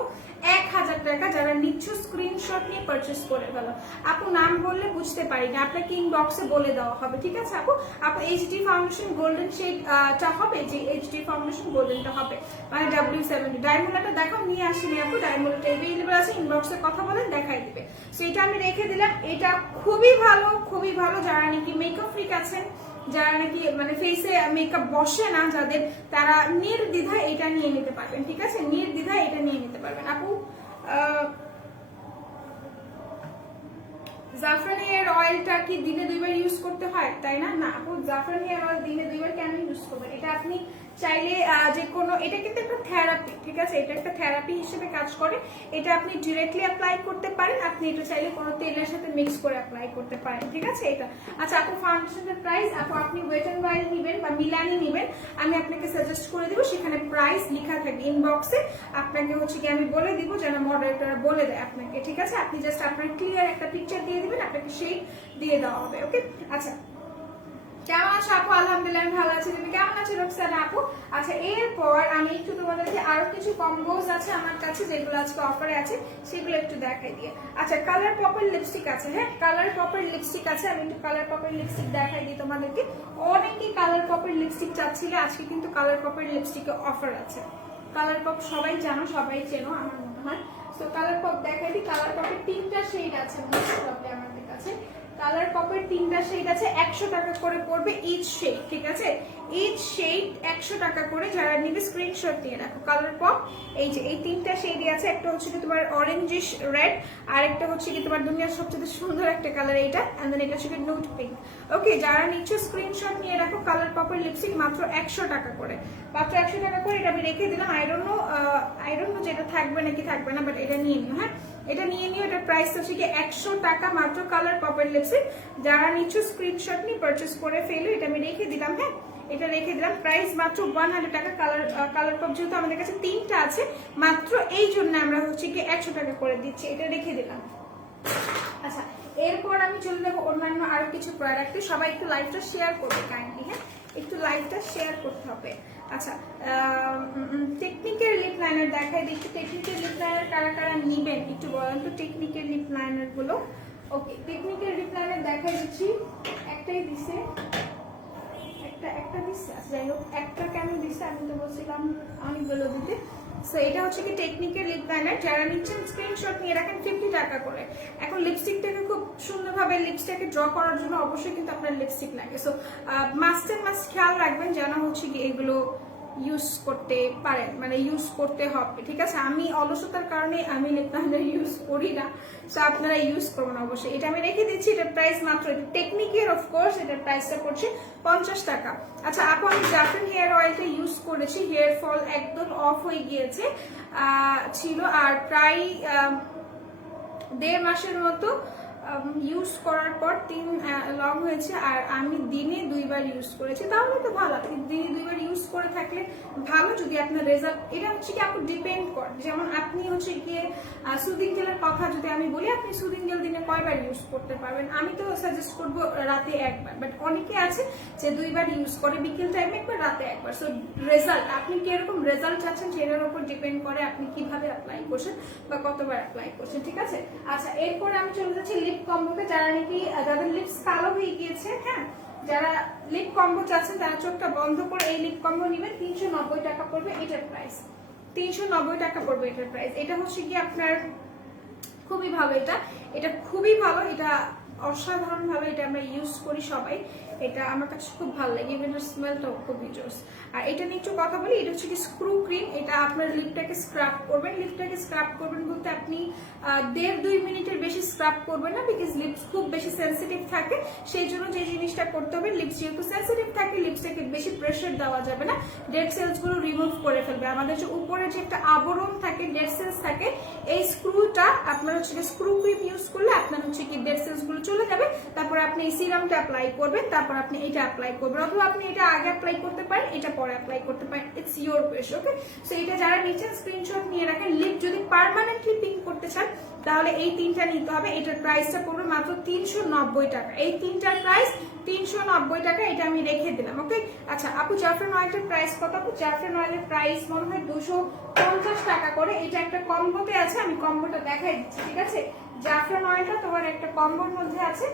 1000 টাকা। যারা নিচ্ছ স্ক্রিনশট নিয়ে পারচেস করে ফেলো। আপু নাম বললে বুঝতে পারি না, আপনাকে ইনবক্সে বলে দেওয়া হবে, ঠিক আছে আপু? আপু এইচডি ফাউন্ডেশন গোল্ডেন শেডটা হবে, যে এইচডি ফাউন্ডেশন গোল্ডেনটা হবে, মানে W70। ডায়মন্ডটা দেখো নিয়ে আসেনি আপু, ডায়মন্ডটা এভেলেবল আছে, ইনবক্সে কথা বলেন দেখাই দিবে। সো এটা আমি রেখে দিলাম। এটা খুবই ভালো, খুবই ভালো। যারা নাকি মেকআপ ফ্রিক আছেন, যারা নাকি মানে ফেসে মেকআপ বসে না যাদের, তারা নির্দ্বিধায় এটা নিয়ে নিতে পারবেন, ঠিক আছে? নির্দ্বিধায় এটা নিয়ে নিতে পারবেন। আপু জাফরান হেয়ার অয়েলটা কি দিনে 2বার ইউজ করতে হয়, তাই না? না আপু, জাফরান হেয়ার অয়েল দিনে 2বার কেন ইউজ করবেন? এটা আপনি চাইলে যে কোনো, এটা কিন্তু একটা থেরাপি, ঠিক আছে, এটা একটা থেরাপি হিসেবে কাজ করে। এটা আপনি ডিরেক্টলি অ্যাপ্লাই করতে পারেন, আপনি এটা চাইলে কোনো তেলের সাথে মিক্স করে অ্যাপ্লাই করতে পারেন, ঠিক আছে। এটা আচ্ছা আপু, ফাউন্ডেশনের প্রাইস, আপু আপনি ওয়েট এন্ড ওয়াইল্ড নেবেন বা মিলানি নেবেন, আমি আপনাকে সাজেস্ট করে দিব, সেখানে প্রাইস লেখা থাকবে ইনবক্সে, আপনাকে হচ্ছে কি আমি বলে দিব, যেন মডারেটর বলে দেয় আপনাকে, ঠিক আছে। আপনি জাস্ট আপনার ক্লিয়ার একটা পিকচার দিয়ে দিবেন, আপনাকে সেই দিয়ে দেওয়া হবে, ওকে। আচ্ছা কেমন আছো আপু? আলহামদুলিল্লাহ আমি ভালো আছি, তুমি কেমন আছো রোকসানা আপু? আচ্ছা এরপর আমি একটু তোমাদেরকে আরো কিছু কম্বোজ আছে আমার কাছে, যেগুলো আজকে অফারে আছে, সেগুলো একটু দেখাই দিয়ে। আচ্ছা কালার পপের লিপস্টিক আছে, হ্যাঁ কালার পপের লিপস্টিক আছে, আমি একটু কালার পপের লিপস্টিক দেখাই দিই তোমাদেরকে। অনেকেই কালার পপের লিপস্টিক চাচ্ছিল, আজকে কিন্তু কালার পপের লিপস্টিকে অফার আছে। কালার পপ সবাই জানো, সবাই চেনো আমার মনে হয়। তো কালার পপ দেখাই দিই। কালার পপের 3টা শেড আছে আমাদের কাছে। কালার পপের 3টা শেড আছে, 100 টাকা করে পড়বে ইচ শেড, ঠিক আছে। ইচ শেড 100 টাকা করে, যারা নিবে স্ক্রিনশট দিয়ে রাখো। কালার পপ এই যে এই 3টা শেডই আছে, একটা হচ্ছে কি তোমার অরেঞ্জিশ রেড, আর একটা হচ্ছে কি তোমার দুনিয়ার সবচেয়ে সুন্দর একটা কালার এইটা, এন্ড দেন এটা হচ্ছে কি নুড পিঙ্ক। ওকে, যারা নিচ্ছ স্ক্রিনশট নিয়ে রাখো। কালার পপের লিপস্টিক মাত্র 100 টাকা করে, মাত্র 100 টাকা করে। এটা আমি রেখে দিলাম, আই ডোন্ট নো যেটা থাকবে নাকি থাকবে না, বাট এটা নিয়ে নিও, হ্যাঁ এটা নিয়ে নিও। এটার প্রাইস হচ্ছে কি 100 টাকা মাত্র, কালার পপের লিপস্টিক। যারা নিচ্ছ স্ক্রিনশট নিয়ে পারচেস করে ফেলো, এটা আমি রেখে দিলাম, হ্যাঁ এটা রেখে দিলাম। প্রাইস মাত্র 100 টাকা। কালার পপ যেহেতু আমাদের কাছে 3টা আছে, মাত্র এই জন্য আমরা হচ্ছে কি 100 টাকা করে দিচ্ছি, এটা রেখে দিলাম। আচ্ছা এরপর আমি চলে যাবো অন্যান্য আরো কিছু প্রোডাক্টে। সবাই একটু লাইভটা শেয়ার করবে কাইন্ডলি, হ্যাঁ একটু লাইভটা শেয়ার করতে হবে। আচ্ছা টেকনিকের লিপ লাইনার দেখাই দিচ্ছি। টেকনিকের লিপ লাইনার কারা কারা নিবেন একটু বলেন তো, টেকনিকের লিপ লাইনার গুলো। ওকে টেকনিকের লিপ লাইনার দেখাই দিচ্ছি, একটাই দিছে, একটা দিচ্ছে। আচ্ছা যাই হোক, একটা কেন দিচ্ছে, আমি তো বলছিলাম অনেকগুলো দিতে। সো এটা হচ্ছে কি টেকনিকের লিপ লাইনার, যারা নিচ্ছেন স্ক্রিনশট নিয়ে রাখেন, 50 টাকা করে। এখন লিপস্টিকটাকে খুব সুন্দরভাবে লিপস্টিকটাকে ড্র করার জন্য অবশ্যই কিন্তু আপনার লিপস্টিক লাগে। সো মাস্ট খেয়াল রাখবেন যেন হচ্ছে কি এগুলো ইউজ করতে পারেন, মানে ইউজ করতে হবে, ঠিক আছে। আমি অলসতার কারণে আমি লিপ লাইনার ইউজ করি না, সো আপনারা ইউজ করবেন অবশ্যই। এটা আমি রেখে দিচ্ছি, এটার প্রাইস মাত্র, টেকনিকের অফকোর্স এটার প্রাইসটা পড়ছে 50 টাকা। আচ্ছা আপু আমি জাফরান হেয়ার অয়েলটা ইউজ করেছি, হেয়ার ফল একদম অফ হয়ে গিয়েছে ছিল, আর প্রায় 1.5 মাসের মতো ইউজ করার পর 3 লং হয়েছে, আর আমি দিনে 2বার ইউজ করেছি, তাহলে তো ভালো। আপনি দিনে 2বার ইউজ করে থাকলে ভালো, যদি আপনার রেজাল্ট, এটা হচ্ছে কি আপনি ডিপেন্ড করে, যেমন আপনি হচ্ছে গিয়ে সুদিং গেলের কথা যদি আমি বলি, আপনি সুদিং গেল দিনে কয়বার ইউজ করতে পারবেন? আমি তো সাজেস্ট করবো রাতে 1বার, বাট অনেকে আছে যে 2বার ইউজ করে, বিকেল টাইমে একবার, রাতে 1বার। সো রেজাল্ট, আপনি কিরকম রেজাল্ট চাচ্ছেন সেটার উপর ডিপেন্ড করে আপনি কিভাবে অ্যাপ্লাই করছেন বা কতবার অ্যাপ্লাই করছেন, ঠিক আছে। আচ্ছা এরপরে আমি চলে যাচ্ছি লিপ কম্বোতে। যারা নাকি যাদের লিপস কালো হয়ে গিয়েছে, হ্যাঁ যারা লিপ কম্বো চাচ্ছেন, তারা চোখটা বন্ধ করে এই লিপ কম্বো নেবেন। 390 টাকা পড়বে এটার প্রাইস, 390 টাকা পড়বে এটার প্রাইস। এটা হচ্ছে কি আপনার খুবই ভালো, এটা খুবই ভালো, এটা অসাধারণ ভাবে এটা আমরা ইউজ করি সবাই, এটা আমার কাছে খুব ভালো লাগে, ইভেন এর স্মেলটাও খুবই জোস। আর এটা নিয়ে একটু কথা বলি, এটা হচ্ছে কি স্ক্রু ক্রিম, এটা আপনার লিপটাকে স্ক্রাব করবেন। লিপটাকে স্ক্রাব করবেন বলতে আপনি 1.5-2 মিনিটের বেশি স্ক্রাব করবেন না, বিকজ লিপস খুব বেশি সেন্সিটিভ থাকে, সেই জন্য যে জিনিসটা করতে হবে, লিপস যেহেতু সেন্সিটিভ থাকে, লিপসটাকে বেশি প্রেশার দেওয়া যাবে না, ডেড সেলস গুলো রিমুভ করে ফেলবে। আমাদের যে উপরে যে একটা আবরণ থাকে, ডেড সেলস থাকে, এই স্ক্রুটা আপনার হচ্ছে স্ক্রু ক্রিম ইউজ করলে আপনার হচ্ছে কি ডেড সেলস গুলো চলে যাবে। তারপর আপনি এই সিরামটা অ্যাপ্লাই করবেন, তারপর আপনি এটা অ্যাপ্লাই করবেন, অথবা আপনি এটা আগে অ্যাপ্লাই করতে পারেন, এটা পরে অ্যাপ্লাই করতে পারেন, it's your wish, okay. So এটা যারা নিচ্ছেন স্ক্রিনশট নিয়ে রাখেন। লিপ যদি পার্মানেন্টলি পিঙ্ক করতে চান, তাহলে এই 3টা নিতে হবে। এটার প্রাইসটা পড়বে মাত্র 390 টাকা, এই 3টার প্রাইস 390 টাকা, এটা আমি রেখে দিলাম, ওকে। আচ্ছা আপু জাফরান অয়েলের প্রাইস কত? আপু জাফরান অয়েলের প্রাইস মনে হয় 250 টাকা করে। এটা একটা কম্বোতে আছে, আমি কম্বোটা দেখাই দিচ্ছি, ঠিক আছে। জাফরান অয়েলটা তোমার একটা কম্বোর মধ্যে আছে,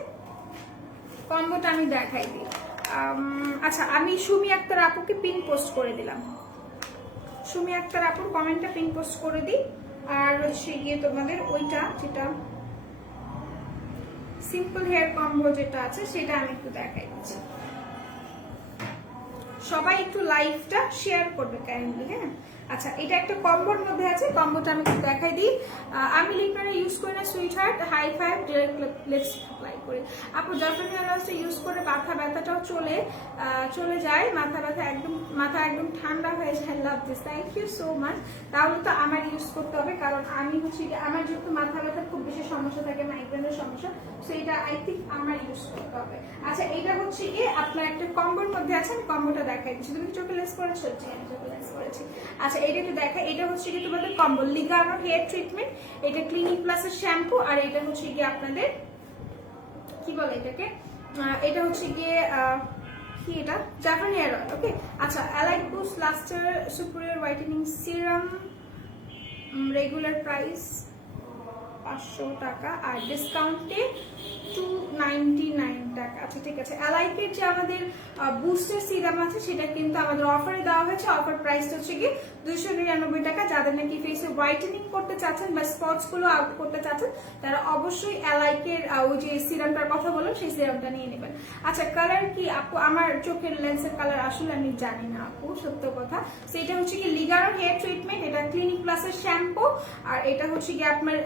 কম্বোটা আমি দেখাই দিই। আচ্ছা আমি সুমি আক্তার আপুকে পিন পোস্ট করে দিলাম, সুমি আক্তার আপুর কমেন্টটা পিন পোস্ট করে দিই। আর হচ্ছে গিয়ে তোমাদের ওইটা যেটা সিম্পল হেয়ার কম্বো যেটা আছে, সেটা আমি একটু দেখাই দিচ্ছি। সবাই একটু লাইভটা শেয়ার করবে কাইন্ডলি, হ্যাঁ। আচ্ছা, এটা একটা কম্বোর মধ্যে আছে, কম্বোটা আমি একটু দেখাই দিই। আমি লিপনার ইউজ করি না sweetheart, high five direct lipstick apply করি। আপু জাফরান হেয়ার অয়েলটা ইউজ করে মাথা ব্যথাটাও চলে যায়, মাথা একদম ঠান্ডা হয়ে যায়। Love this, thank you so much. তাহলে তো আমার ইউজ করতে হবে, কারণ আমি হচ্ছে আমার যেহেতু মাথা ব্যথার খুব বেশি সমস্যা থাকে, মাইগ্রেনের সমস্যা, সো এটা আই থিঙ্ক আমার ইউজ করতে হবে। আচ্ছা, এটা হচ্ছে গিয়ে আপনার একটা কম্বোর মধ্যে আছে, আমি কম্বোটা দেখাই দিচ্ছি। তুমি চোখে লেস করেছো? জি, আমি চোখে লেস করেছি। আচ্ছা, এটা একটু দেখাই। এটা হচ্ছে কি তোমাদের কম্বো লিগানো হেয়ার ট্রিটমেন্ট, এটা ক্লিনিক প্লাসের শ্যাম্পু, আর এটা হচ্ছে গিয়ে আপনাদের কি বলে এটাকে, এটা হচ্ছে গিয়ে কি, এটা জাফরান হেয়ার অয়েল। ওকে, আচ্ছা, অ্যালাইট boost lustre superior whitening serum, regular price 500 টাকা আর ডিসকাউন্টে 299 টাকা। আচ্ছা ঠিক আছে, অ্যালাইকের যে আমাদের বুস্টার সিরাম আছে সেটা কিন্তু আমাদের অফারে দেওয়া হয়েছে। অফার প্রাইসটা হচ্ছে কি 299 টাকা। যাদের নাকি ফেসে হোয়াইটেনিং করতে চাচ্ছেন বা স্পটস গুলো আউট করতে চাচ্ছেন, তারা অবশ্যই অ্যালাইকের ওই যে সিরামটার কথা বললাম সেই সিরামটা নিয়ে নেবেন। আচ্ছা, কালার কি আপু? আমার চোখের লেন্সের কালার আসলে আমি জানি না আপু, সত্য কথা। সেটা হচ্ছে কি লিগানো হেয়ার ট্রিটমেন্ট, এটা ক্লিনিক প্লাসের শ্যাম্পু, আর এটা হচ্ছে কি আপনার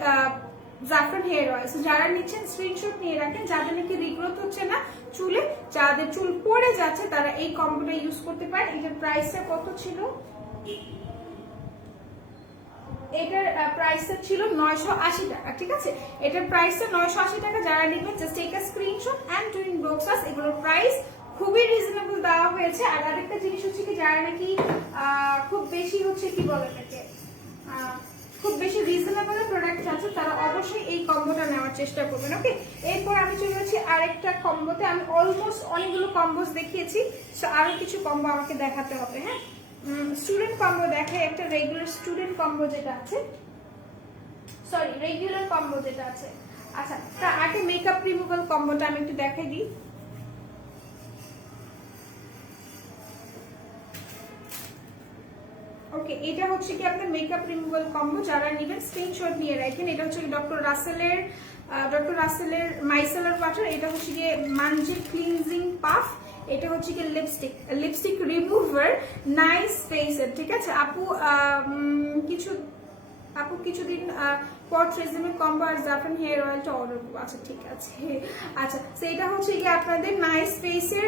জাফরান হেয়ার অয়েল। যারা নিচ্ছেন স্ক্রিনশট নিয়ে রাখেন, যাদের নাকি রিগ্রোথ হচ্ছে না চুলে, যাদের চুল পড়ে যাচ্ছে, তারা এই কম্বোটা ইউজ করতে পারেন। এটার প্রাইসটা কত ছিল? এটার প্রাইসটা ছিল 980 টাকা। ঠিক আছে, এটার প্রাইসটা 980 টাকা। যারা নেবেন just take a screenshot and do inbox us. এগুলোর প্রাইস খুবই রিজনেবল দেওয়া হয়েছে। আর আরেকটা জিনিস হচ্ছে কি, যারা নাকি খুব বেশি হচ্ছে কি বলে এটাকে, খুব বেশি রিজনেবল প্রোডাক্ট আছে, তারা অবশ্যই এই কম্বোটা নেওয়ার চেষ্টা করবেন। ওকে, এরপর আমি চলে যাচ্ছি আরেকটা কম্বোতে। আমি অলমোস্ট অনেকগুলো কম্বোস দেখিয়েছি, সো আরো কিছু কম্বো আমাকে দেখাতে হবে। হ্যাঁ, স্টুডেন্ট কম্বো দেখে, একটা রেগুলার স্টুডেন্ট কম্বো যেটা আছে, সরি রেগুলার কম্বো যেটা আছে। আচ্ছা, তার আগে মেকআপ রিমুভাল কম্বোটা আমি একটু দেখাই দিই। ওকে, এটা হচ্ছে কি আপনার মেকআপ রিমুভাল কম্বো। যারা নেবেন স্ক্রিনশট নিয়ে রাখেন। এটা হচ্ছে ডক্টর রাসেলের মাইসেলার ওয়াটার, এটা হচ্ছে গিয়ে মানজির ক্লিনজিং পাফ, এটা হচ্ছে কি লিপস্টিক রিমুভার নাইস ফেসের। ঠিক আছে আপু, কিছুদিন পর ট্রেজেমের কম্বো আর জাফরান হেয়ার অয়েলটা অর্ডার করবো। আচ্ছা ঠিক আছে। আচ্ছা, সেটা হচ্ছে কি আপনাদের নাইস ফেসের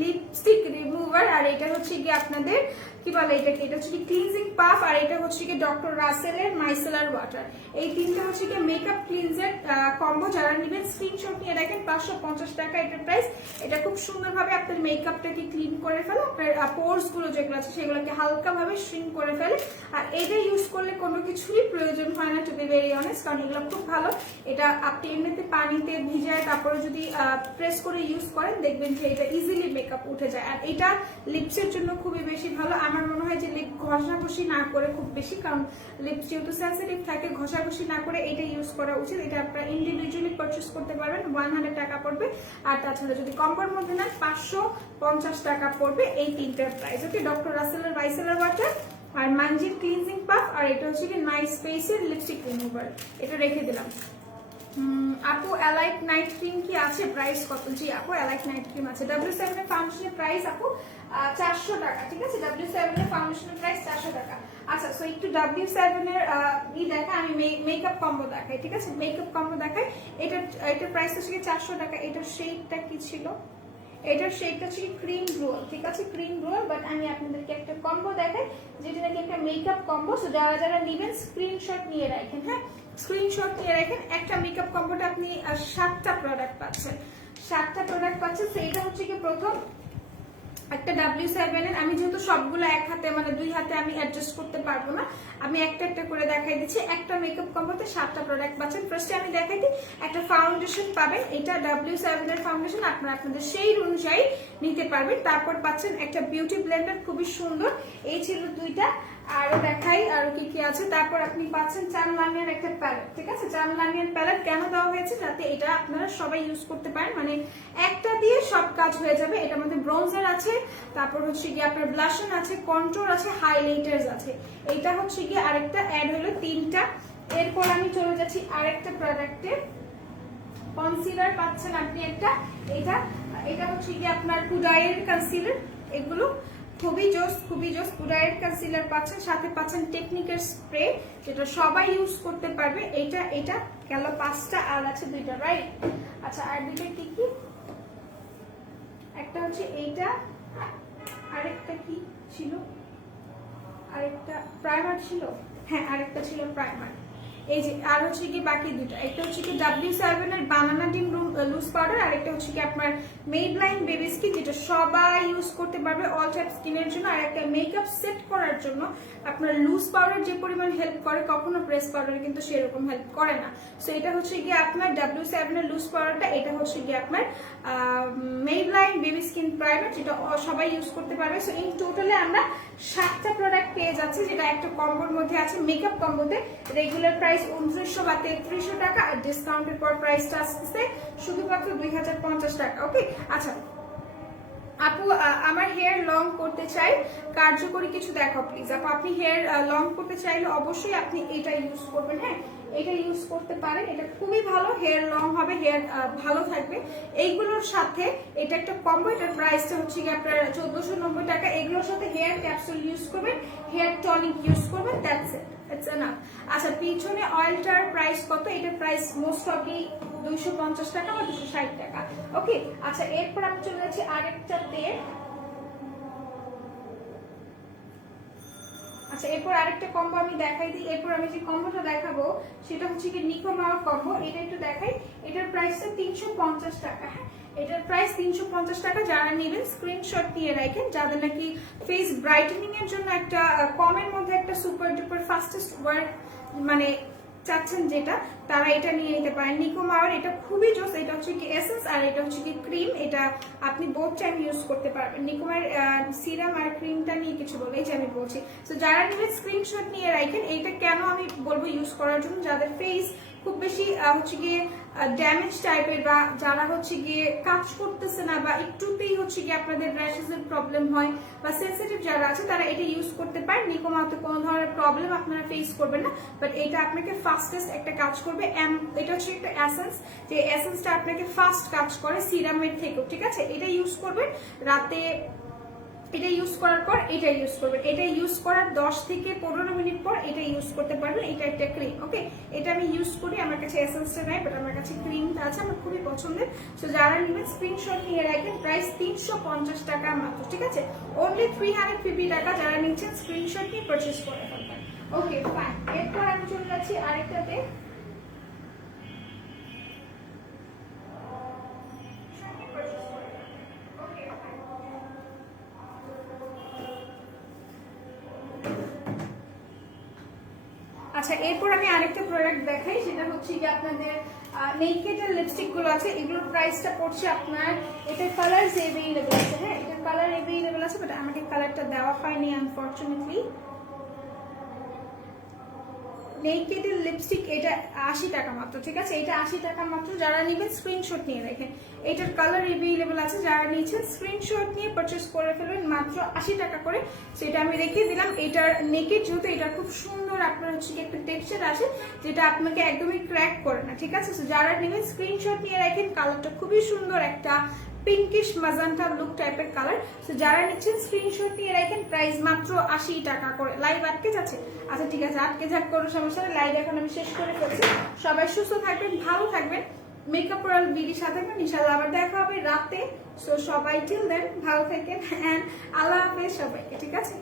লিপস্টিক রিমুভার, আর এটা হচ্ছে কি আপনাদের কি বলে এটাকে, এটা হচ্ছে কি ক্লিনজিং পাফ, আর এটা হচ্ছে কি ডক্টর রাসেলের মাইসেলার ওয়াটার। এই তিনটা হচ্ছে কি মেকআপ ক্লিনজার কম্বো। যারা নেবেন স্ক্রিনশট নিয়ে রাখেন। 550 টাকা এটার প্রাইস। এটা খুব সুন্দরভাবে আপনার মেকআপটাকে ক্লিন করে ফেলে, আপনার পোর্স গুলো যেগুলো আছে সেগুলোকে হালকা ভাবে শ্রিঙ্ক করে ফেলে। আর এটা ইউজ করলে কোনো কিছুরই প্রয়োজন হয় না, টু বি ভেরি অনেস্ট, কারণ এগুলো খুব ভালো। এটা আপনি এমনিতে পানিতে ভিজায় তারপরে যদি প্রেস করে ইউজ করেন, দেখবেন যে এটা ইজিলি মেকআপ উঠে যায়। আর এটা লিপসের জন্য খুবই বেশি ভালো। আমার মনে হয় যে লিপ ঘষাঘষি না করে খুব বেশি, কারণ লিপস যেহেতু সেন্সিটিভ থাকে, ঘষাঘষি না করে এটা ইউজ করা উচিত। এটা আপনারা ইন্ডিভিজুয়ালি পারচেস করতে পারবেন, 100 টাকা পড়বে। আর তাছাড়া যদি কম্বোর মধ্যে নেন 550 টাকা পড়বে এই তিনটার প্রাইস। ওকে, ডক্টর রাসেলের মাইসেলার ওয়াটার আর মানজির ক্লিনজিং পাফ, আর এটা হচ্ছে কি নাইস ফেসের লিপস্টিক রিমুভার, এটা রেখে দিলাম। আপু অ্যালাইট নাইট ক্রিম কি আছে? প্রাইস কত? জি আপু, অ্যালাইট নাইট ক্রিম আছে। W7 এর ফাউন্ডেশনের প্রাইস আপু 400 টাকা। ঠিক আছে, W7 এর ফাউন্ডেশনের প্রাইস 400 টাকা। আচ্ছা, সো একটু W7 এর দেখা, আমি মেকআপ কম্বো দেখাই। ঠিক আছে, মেকআপ কম্বো দেখাই। এটার প্রাইস হচ্ছে 400 টাকা। এটার শেডটা কি ছিল? এটার শেডটা হচ্ছে ক্রিম রোল। ঠিক আছে, ক্রিম রোল। বাট আমি আপনাদেরকে একটা কম্বো দেখাই, যেটা নাকি একটা মেকআপ কম্বো। সো যারা নেবেন স্ক্রিনশট নিয়ে রাখেন। হ্যাঁ, স্ক্রিনশট নিয়ে রাখেন। একটা মেকআপ কম্বোটা আপনি 7টা প্রোডাক্ট পাচ্ছেন। 7টা প্রোডাক্ট পাচ্ছেন। সো এটা হচ্ছে কি প্রথম একটা W7 এর। আমি যেহেতু সবগুলো এক হাতে মানে 2 হাতে আমি অ্যাডজাস্ট করতে পারবো না, আমি একটা একটা করে দেখাই দিচ্ছি। একটা মেকআপ কম্বোতে 7টা প্রোডাক্ট পাচ্ছেন। ফার্স্টে আমি দেখাই দিই, একটা ফাউন্ডেশন পাবেন। এটা W7 এর ফাউন্ডেশন, আপনারা আপনাদের সেই অনুযায়ী নিতে পারবেন। তারপর পাচ্ছেন একটা বিউটি ব্লেন্ডার, খুবই সুন্দর। এই ছিল 2টা। আরো দেখাই আরো কি কি আছে। তারপর আপনি পাচ্ছেন চামলানিয়ার একটা প্যালেট। ঠিক আছে, চামলানিয়ার প্যালেট কেন দেওয়া হয়েছে? যাতে এটা আপনারা সবাই ইউজ করতে পারেন, মানে একটা দিয়ে সব কাজ হয়ে যাবে। এটার মধ্যে ব্রোঞ্জার আছে, তারপর হচ্ছে গিয়ে আপনার ব্লাশন আছে, কন্ট্রোল আছে, হাইলাইটার্স আছে। এটা হচ্ছে গিয়ে আরেকটা অ্যাড হলো 3টা। এরপর আমি চলে যাচ্ছি আরেকটা প্রোডাক্টে। কনসিলার পাচ্ছেন আপনি একটা, এটা হচ্ছে গিয়ে আপনার টুডাইয়ের কনসিলার। এগুলো খুবই জোস, খুবই জোস। ডাইরেক্ট কনসিলার পাচ্ছেন, সাথে পাচ্ছেন টেকনিকের স্প্রে, যেটা সবাই ইউজ করতে পারবে। এটা গেল 5টা, আর আছে 2টা, রাইট? আচ্ছা, আর 2টা কি কি? একটা হচ্ছে এইটা, আরেকটা কি ছিল? আরেকটা প্রাইমার ছিল, হ্যাঁ আরেকটা ছিল প্রাইমার। এই যে, আর হচ্ছে কি বাকি 2টা, একটা হচ্ছে কি W7 এর বানানা ডিম লুজ পাউডার, আর একটা হচ্ছে কি আপনার মেবলাইন বেবি স্কিন, যেটা সবাই ইউজ করতে পারবে অল টাইপ স্কিনের জন্য। আর একটা মেকআপ সেট করার জন্য আপনার লুজ পাউডার যে পরিমাণ হেল্প করে, কখনো প্রেস পাউডার কিন্তু সেরকম হেল্প করে না। সো এটা হচ্ছে গিয়ে আপনার W7 এর লুজ পাউডারটা, এটা হচ্ছে গিয়ে আপনার মেবলাইন বেবি স্কিন প্রাইমার, যেটা সবাই ইউজ করতে পারবে। সো ইন টোটালে আমরা 7টা প্রোডাক্ট পেয়ে যাচ্ছি, যেটা একটা কম্বোর মধ্যে আছে। মেকআপ কম্বোতে রেগুলার প্রাইস 2900 বা 3300 টাকা, আর ডিসকাউন্টের পর প্রাইসটা আসছে শুধুমাত্র 2050 টাকা। ওকে, আচ্ছা আপু, আমার হেয়ার লং করতে চাই, কার্যকরী কিছু দেখো প্লিজ। আপু, আপনি হেয়ার লং করতে চাইলে অবশ্যই আপনি এটা ইউজ করবেন। হ্যাঁ, এটা ইউজ করতে পারেন, এটা খুবই ভালো, হেয়ার লং হবে, হেয়ার ভালো থাকবে। এইগুলোর সাথে এটা একটা কম্বো, এটার প্রাইসটা হচ্ছে কি আপনার 1490 টাকা। এগুলোর সাথে হেয়ার ক্যাপসুল ইউজ করবেন, হেয়ার টনিক ইউজ করবেন, দ্যাটস ইট, ইটস এনাফ। আচ্ছা, পিছনে অয়েলটার প্রাইস কত? এটার প্রাইস মোস্ট অফলি 250 টাকা বা 260 টাকা। ওকে, আচ্ছা এরপর আমি চলে যাচ্ছি আরেকটাতে। আচ্ছা, এরপর আরেকটা কম্বো আমি দেখাই দিই। এরপর আমি যে কম্বোটা দেখাবো সেটা হচ্ছে কি নিকো মাওয়া কম্বো। এটা একটু দেখাই, এটার প্রাইসটা 350 টাকা। হ্যাঁ, এটার প্রাইস 350 টাকা। যারা নেবেন স্ক্রিনশট দিয়ে রাখেন, যাদের নাকি ফেস ব্রাইটেনিং এর জন্য একটা কমের মধ্যে একটা সুপার ডুপার ফাস্টেস্ট ওয়ার্ড মানে চাচ্ছেন যেটা, তারা এটা নিয়ে নিতে পারেন। নিকো মাওয়ার এটা খুবই জোস। এটা হচ্ছে কি এসেন্স আর এটা হচ্ছে কি ক্রিম, এটা আপনি বোথ টাইম ইউজ করতে পারবেন। নিকো মাওয়ার সিরাম আর ক্রিমটা নিয়ে কিছু বলে, এই যে আমি বলছি। তো যারা নেবেন স্ক্রিনশট নিয়ে রাখেন। এইটা কেন আমি বলবো ইউজ করার জন্য, যাদের ফেস খুব বেশি হচ্ছে গিয়ে ড্যামেজ টাইপের, বা যারা হচ্ছে গিয়ে কাজ করতেছে না, বা একটুতেই হচ্ছে গিয়ে আপনাদের র্যাশেসের প্রবলেম হয়, বা সেন্সিটিভ যারা আছে তারা এটা ইউজ করতে পারেন। নিকো মাওয়াতে কোনো ধরনের প্রবলেম আপনারা ফেস করবেন না, বাট এটা আপনাকে ফাস্টেস্ট একটা কাজ করবে। এটা হচ্ছে একটা এসেন্স, যে এসেন্সটা আপনাকে ফাস্ট কাজ করে সিরামের থেকেও, ঠিক আছে? এটা ইউজ করবেন রাতে, এটা ইউজ করার পর এটা ইউজ করবেন, এটা ইউজ করার 10 থেকে 15 মিনিট পর এটা ইউজ করতে পারবেন। এটা একটা ক্রিম। ওকে, এটা আমি ইউজ করি, আমার কাছে এসেন্সটা নাই, বাট আমার কাছে ক্রিমটা আছে, আমার খুবই পছন্দের। সো যারা নেবেন স্ক্রিনশট নিয়ে রাখেন। প্রাইস 350 টাকা মাত্র, ঠিক আছে? অনলি 350 টাকা। যারা নিচ্ছেন স্ক্রিনশট নিয়ে পারচেজ করে ফেলবেন। ওকে ফাইন, এরপর আমি চলে যাচ্ছি আরেকটাতে। আচ্ছা, এরপর আমি আরেকটা প্রোডাক্ট দেখাই, সেটা হচ্ছে কি আপনাদের নেকেটের লিপস্টিক গুলো আছে। এগুলোর প্রাইসটা পড়ছে আপনার, এটার কালার এভেইলেবল আছে। হ্যাঁ, এটার কালার এভেইলেবল আছে, বাট আমাকে কালারটা দেওয়া হয়নি আনফরচুনেটলি। নেকেটের লিপস্টিক এটা 80 টাকা মাত্র, ঠিক আছে? এটা 80 টাকা মাত্র। যারা নেবেন স্ক্রিনশট নিয়ে রাখেন। এটার কালার এভেইলেবল আছে, যারা নিচ্ছেন স্ক্রিনশট নিয়ে পারচেজ করে ফেলবেন মাত্র 80 টাকা করে। সেটা আমি রেখে দিলাম। এটার নেকেট যেহেতু, এটা খুব সুন্দর আপনার হচ্ছে কি একটা টেক্সচার আছে, যেটা আপনাকে একদমই ক্র্যাক করে না, ঠিক আছে? যারা নেবেন স্ক্রিনশট নিয়ে রাখেন। কালারটা খুবই সুন্দর, একটা পিঙ্কিশ মাজান্টা লুক টাইপের কালার। সো যারা নিচ্ছেন স্ক্রিনশট নিয়ে রাখেন। প্রাইস মাত্র 80 টাকা করে। লাইভ আটকে যাচ্ছে? আচ্ছা ঠিক আছে, আটকে যাক, কোনো সমস্যা নেই। লাইভ এখন আমি শেষ করে ফেলছি। সবাই সুস্থ থাকবেন, ভালো থাকবেন, মেকআপ ওরাল বিডির সাথে থাকবেন। ইনশাআল্লাহ আবার দেখা হবে রাতে। সো সবাই টিল দেন ভালো থাকেন, অ্যান্ড আল্লাহ হাফেজ সবাইকে, ঠিক আছে?